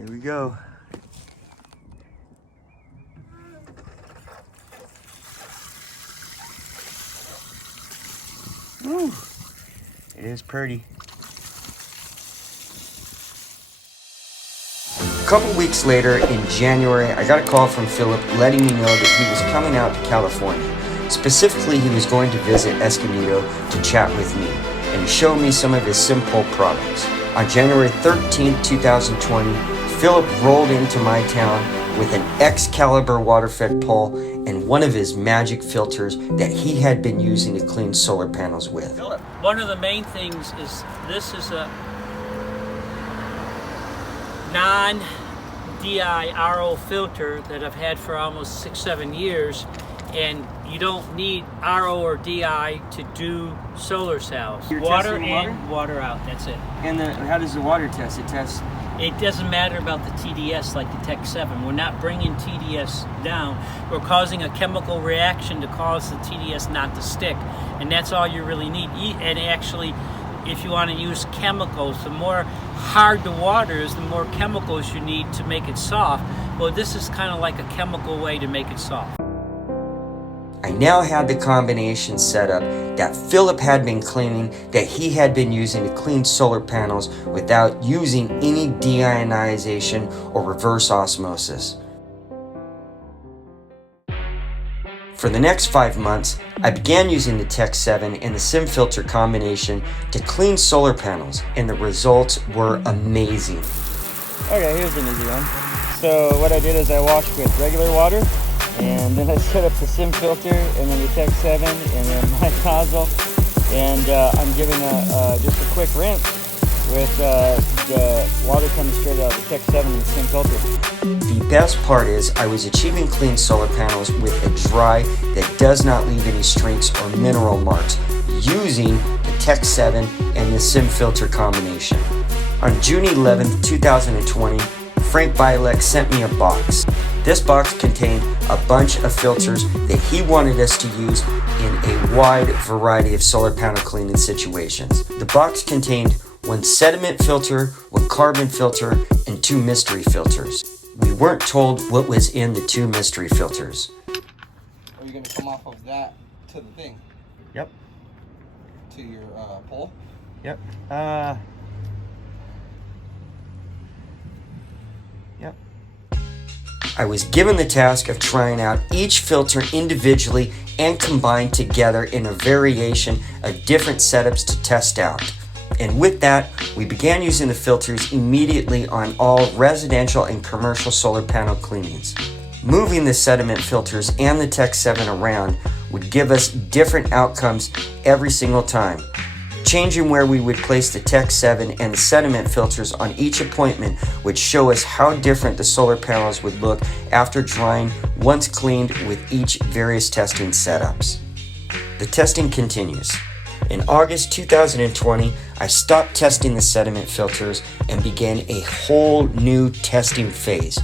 Here we go. Woo! It is pretty. A couple weeks later, in January, I got a call from Philip letting me know that he was coming out to California. Specifically, he was going to visit Escondido to chat with me and show me some of his Simpol products. On January 13th, 2020, Philip rolled into my town with an Excalibur water-fed pole and one of his magic filters that he had been using to clean solar panels with. One of the main things is this is a non-DI RO filter that I've had for almost 6-7 years, and you don't need RO or DI to do solar cells. You're Water testing in, water out, that's it. And how does the water test? It tests. It doesn't matter about the TDS like the Tech 7. We're not bringing TDS down. We're causing a chemical reaction to cause the TDS not to stick. And that's all you really need. And actually, if you want to use chemicals, the more hard the water is, the more chemicals you need to make it soft. Well, this is kind of like a chemical way to make it soft. I now had the combination set up that Philip had been claiming that he had been using to clean solar panels without using any deionization or reverse osmosis. For the next 5 months, I began using the Tech 7 and the SimFilter combination to clean solar panels, and the results were amazing. Okay, here's an easy one. So what I did is I washed with regular water, and then I set up the SimFilter, and then the Tech 7, and then my nozzle, and I'm giving just a quick rinse with the water coming straight out of the Tech 7 and the SimFilter. The best part is I was achieving clean solar panels with a dry that does not leave any streaks or mineral marks using the Tech 7 and the SimFilter combination. On June 11th, 2020, Frank Bielek sent me a box. This box contained a bunch of filters that he wanted us to use in a wide variety of solar panel cleaning situations. The box contained one sediment filter, one carbon filter, and 2 mystery filters. We weren't told what was in the 2 mystery filters. Are you going to come off of that to the thing? Yep. To your pole? Yep. Yep. I was given the task of trying out each filter individually and combined together in a variation of different setups to test out. And with that, we began using the filters immediately on all residential and commercial solar panel cleanings. Moving the sediment filters and the Tech 7 around would give us different outcomes every single time. Changing where we would place the Tech 7 and the sediment filters on each appointment would show us how different the solar panels would look after drying once cleaned with each various testing setups. The testing continues. In August 2020, I stopped testing the sediment filters and began a whole new testing phase.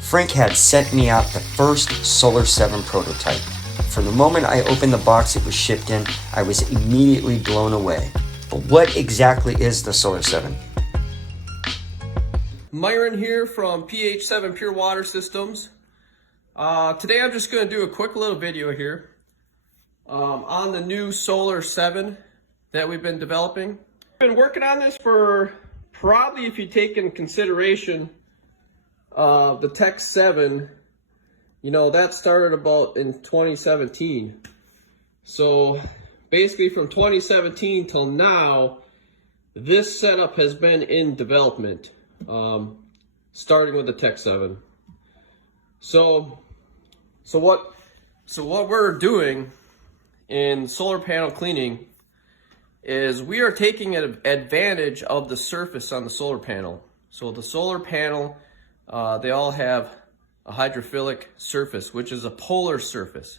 Frank had sent me out the first Solar 7 prototype. From the moment I opened the box it was shipped in, I was immediately blown away. But what exactly is the Solar 7? Myron here from PH7 Pure Water Systems. Today I'm just going to do a quick little video here on the new Solar 7 that we've been developing. I've been working on this for probably, if you take in consideration the Tech 7, you know, that started about in 2017. So basically from 2017 till now, this setup has been in development, starting with the Tech 7. So what we're doing in solar panel cleaning is we are taking advantage of the surface on the solar panel. So the solar panel, they all have a hydrophilic surface, which is a polar surface.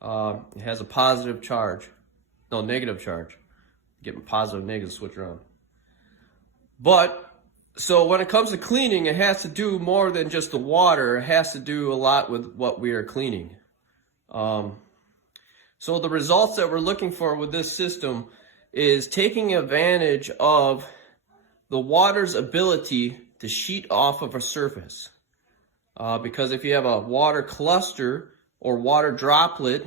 It has a positive charge, no, negative charge. Get positive, negative, switch around. But, so when it comes to cleaning, it has to do more than just the water. It has to do a lot with what we are cleaning. So the results that we're looking for with this system is taking advantage of the water's ability to sheet off of a surface. Because if you have a water cluster or water droplet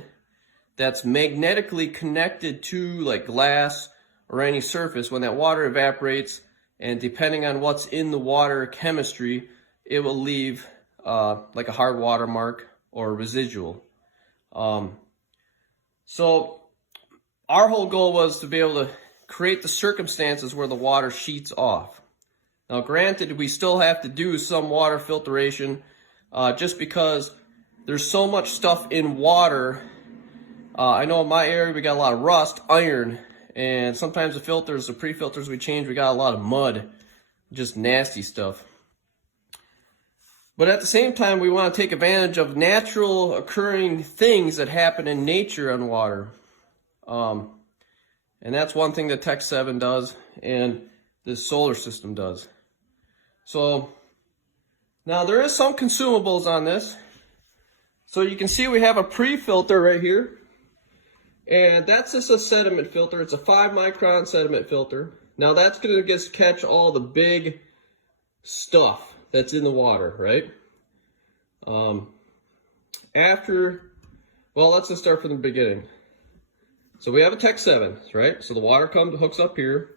that's magnetically connected to like glass or any surface, when that water evaporates, and depending on what's in the water chemistry, it will leave like a hard water mark or residual. So our whole goal was to be able to create the circumstances where the water sheets off. Now granted, we still have to do some water filtration just because there's so much stuff in water. I know in my area we got a lot of rust, iron, and sometimes the filters, the pre-filters we change, we got a lot of mud, just nasty stuff. But at the same time, we want to take advantage of natural occurring things that happen in nature on water. And that's one thing that Tech 7 does and this solar system does. So now there is some consumables on this. So you can see we have a pre-filter right here. And that's just a sediment filter. It's a 5-micron sediment filter. Now that's going to just catch all the big stuff that's in the water, right? Well, let's just start from the beginning. So we have a Tech 7, right? So the water hooks up here.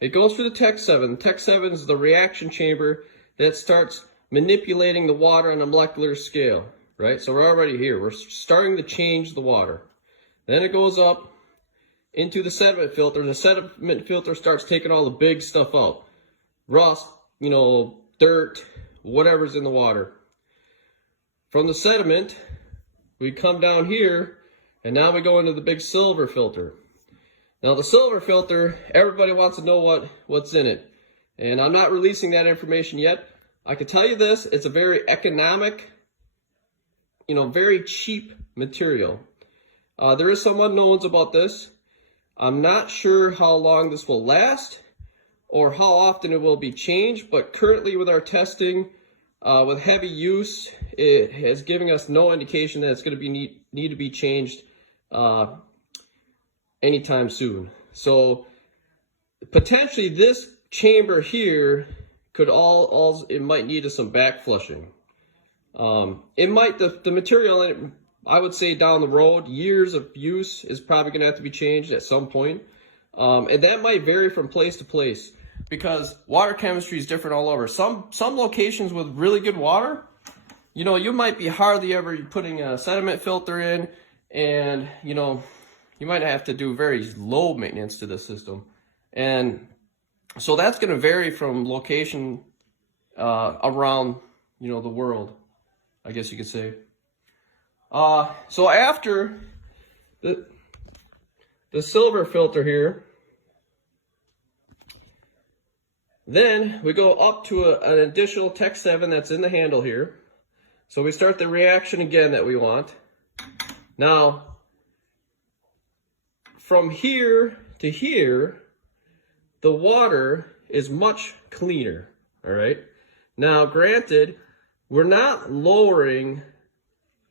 It goes through the Tech 7. Tech 7 is the reaction chamber that starts manipulating the water on a molecular scale, right? So we're already here. We're starting to change the water. Then it goes up into the sediment filter. The sediment filter starts taking all the big stuff out. Rust, dirt, whatever's in the water. From the sediment, we come down here, and now we go into the big silver filter. Now the silver filter, everybody wants to know what's in it. And I'm not releasing that information yet. I can tell you this, it's a very economic, very cheap material. There is some unknowns about this. I'm not sure how long this will last or how often it will be changed, but currently with our testing, with heavy use, it is giving us no indication that it's going to need to be changed anytime soon. So potentially this chamber here could it might need some back flushing. It might, the material in it, I would say down the road, years of use is probably going to have to be changed at some point. And that might vary from place to place because water chemistry is different all over. Some locations with really good water, you might be hardly ever putting a sediment filter in, and, you might have to do very low maintenance to the system. And so that's going to vary from location around, the world, I guess you could say. So after the silver filter here, then we go up to an additional Tech 7 that's in the handle here. So we start the reaction again that we want. Now, from here to here, the water is much cleaner, all right? Now, granted, we're not lowering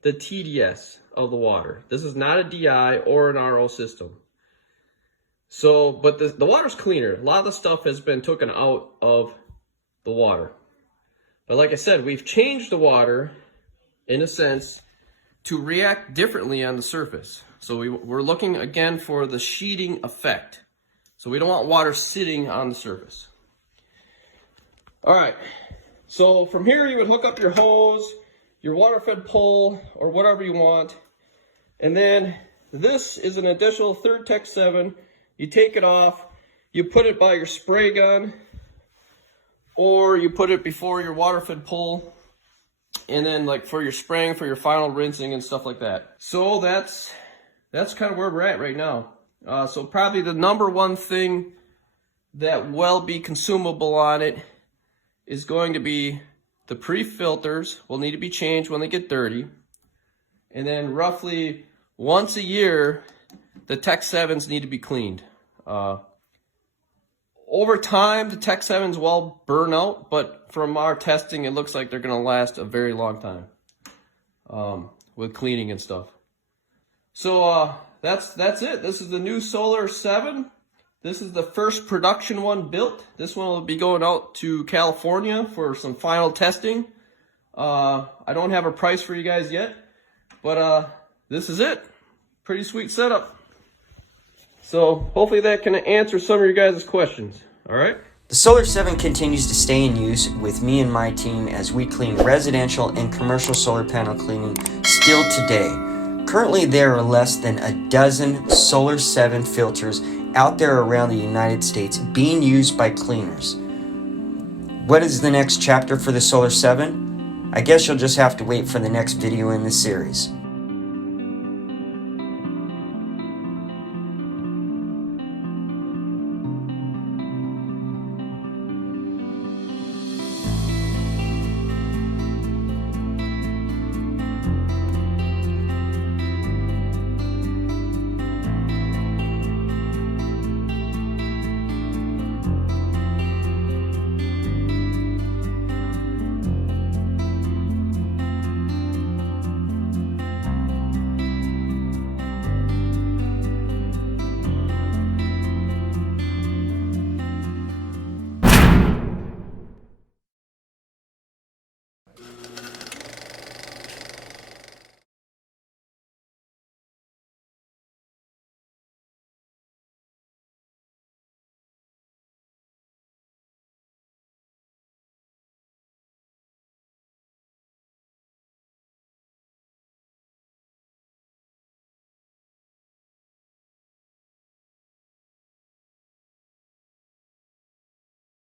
the TDS of the water. This is not a DI or an RO system. So, but the water's cleaner. A lot of the stuff has been taken out of the water. But like I said, we've changed the water, in a sense, to react differently on the surface. So we're looking again for the sheeting effect. So we don't want water sitting on the surface. All right, so from here you would hook up your hose, your water fed pole, or whatever you want. And then this is an additional third Tech 7. You take it off, you put it by your spray gun, or you put it before your water fed pole, and then like for your spraying, for your final rinsing and stuff like that. So that's kind of where we're at right now. So probably the number one thing that will be consumable on it is going to be the pre-filters will need to be changed when they get dirty. And then roughly once a year, the Tech 7s need to be cleaned. Over time, the Tech 7s will burn out, but from our testing, it looks like they're going to last a very long time with cleaning and stuff. So that's it. This is the new Solar 7. This is the first production one built. This one will be going out to California for some final testing. I don't have a price for you guys yet, but this is it. Pretty sweet setup. So hopefully that can answer some of your guys' questions. All right. The Solar 7 continues to stay in use with me and my team as we clean residential and commercial solar panel cleaning still today. Currently, there are less than a dozen Solar 7 filters out there around the United States being used by cleaners. What is the next chapter for the Solar 7? I guess you'll just have to wait for the next video in this series.